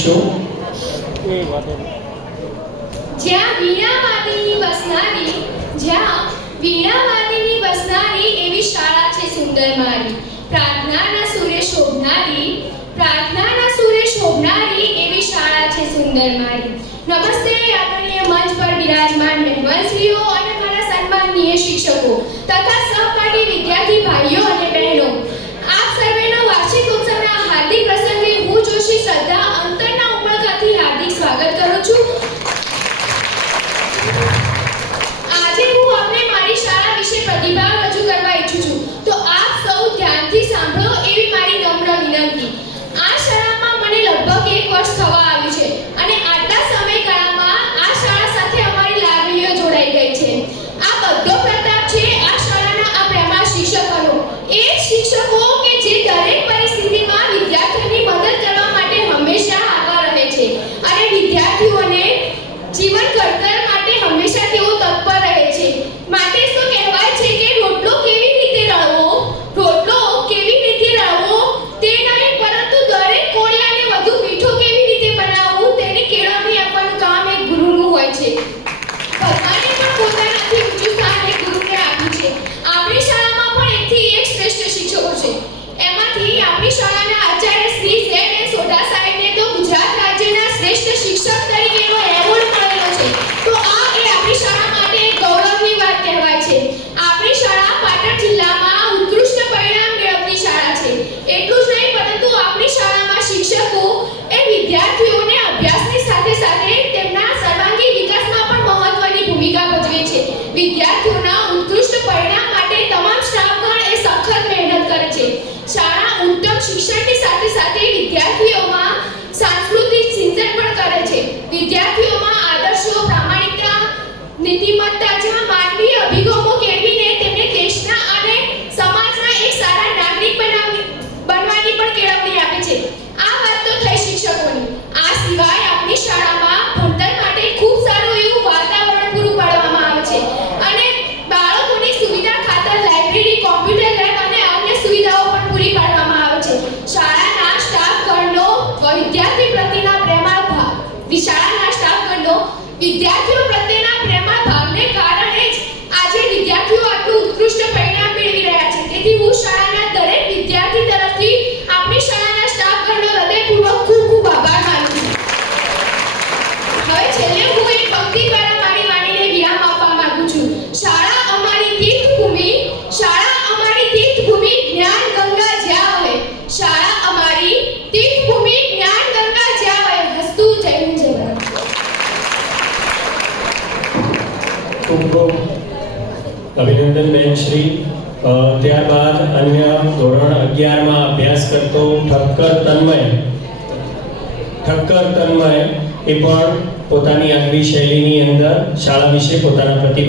શીખશું. જ્યાં વીણાવાદીની વસનારી એવી શાળા છે સુંદર મારી, પ્રાર્થનાના સુરે શોભનારી એવી શાળા છે સુંદર મારી. નમસ્તે આદરણીય મંચ પર બિરાજમાન મહેમાનશ્રીઓ અને મારા સન્માનનીય શિક્ષકો તથા સહપાઠી વિદ્યાર્થી ભાઈઓ અને બહેનો, આપ સર્વેનો વાર્ષિક ઉત્સવના હાર્દિક પ્રસંગે હું જોશી શ્રદ્ધા અંતરના ઉમળકાથી હાર્દિક સ્વાગત કરું છું. આજે હું આપને મારી શાળા વિશે પ્રતિભાવ રજૂ કરવા ઈચ્છું છું, તો આપ સૌ ધ્યાનથી સાંભળો એવી મારી નમ્ર વિનંતી. આ શાળામાં મને લગભગ 1 વર્ષ થવા આવ્યું છે અને આટલા સમયગાળામાં આ શાળા સાથે અમારી લાગણીઓ જોડાઈ ગઈ છે. આ બધો પ્રતાપ છે આ શાળાના આ પ્રેમાળ શિક્ષકોનો, એ શિક્ષકો કે જે દરેક પરિસ્થિતિમાં વિદ્યાર્થીઓની મદદ કરવા માટે હંમેશા આગળ રહે છે અને વિદ્યાર્થીઓને જીવન ઘડતર માટે હંમેશા તેઓ તત્પર રહે છે. માટે તો કહેવાય છે કે રોટલો કેવી રીતે રળવો તે નહીં, પરંતુ દરેક કોળિયાને વધુ મીઠો કેવી રીતે બનાવવું તેની કેળવણી આપવાનું કામ એક ગુરુનું હોય છે. ભગવાને પણ પોતાનાથી ઊંચું સ્થાન એક ગુરુને આપ્યું છે. આપણી શાળામાં પણ એકથી એક શ્રેષ્ઠ શિક્ષકો છે. એમાંથી આપણી શાળાના આચાર્ય શ્રી Z.A. સોઢા સાહેબને તો ગુજરાત રાજ્યના શ્રેષ્ઠ શિક્ષક તરીકેનો એવોર્ડ મળેલો છે. તો આ એ આપણી શાળા માટે એક ગૌરવની વાત કહેવાય છે. આપણી શાળા પાટણ જિલ્લામાં ઉત્કૃષ્ટ પરિણામ મેળવતી શાળા છે. એટલું જ નહીં, પરંતુ આપણી શાળામાં શિક્ષકો એ વિદ્યાર્થીઓને અભ્યાસની સાથે સાથે તેમના સર્વાંગી વિકાસમાં પણ મહત્વની ભૂમિકા ભજવે છે. વિદ્યાર્થીઓના ઉત્કૃષ્ટ પરિણામ માટે તમામ સ્ટાફગણ એ સખત મહેનત કરે છે. શાળા ઉત્તમ શિક્ષણની સાથે સાથે વિદ્યાર્થીઓમાં સાંસ્કૃતિક સિંચન પણ કરે છે. વિદ્યાર્થીઓમાં આદર્શો, પ્રામાણિકતા, નીતિમત્તા જેવા માનવીય અભિગમો કેળવીને તેમને દેશના અને સમાજના એક સારા નાગરિક બનવાની પણ કેળવણી આપે છે. આ વાત તો થઈ શિક્ષકોની. આ સિવાય આપણી શાળામાં ભણતર માટે ખૂબ સારું એવું વાતાવરણ પૂરું પાડવામાં આવે છે અને બાળકોની સુવિધા ખાતર લાઇબ્રેરી, કોમ્પ્યુટર લેબ અને અન્ય સુવિધાઓ પણ પૂરી પાડવામાં આવે છે. શાળાના સ્ટાફગણનો વિદ્યાર્થીઓ પ્રત્યેના પ્રેમાળ ભાવને કારણે જ આજે વિદ્યાર્થીઓ આટલું ઉત્કૃષ્ટ પરિણામ મેળવી રહ્યા છે. તેથી હું શાળાના દરેક વિદ્યાર્થી તરફથી આપણી શાળાના સ્ટાફગણનો હૃદયપૂર્વક ખૂબ આભાર માનું છું. હવે છેલ્લે હું એક પંક્તિ દ્વારા મારી વાણીને વિરામ આપવા માંગુ છું. શાળા અમારી તીર્થભૂમિ, જ્ઞાન ગંગા જ્યાં વહે. શાળા અમારી તીર્થભૂમિ, જ્ઞાન ગંગા જ્યાં વહે. હસ્તુ જય હિન્દ, જય ભારત. ખૂબ અભિનંદન બેન શ્રી. ત્યારબાદ અન્ય ધોરણ 11માં અભ્યાસ કરતો ઠક્કર તન્મય એ પણ પોતાની આગવી શૈલીની અંદર શાળા વિશે પોતાના પ્રતિભાવ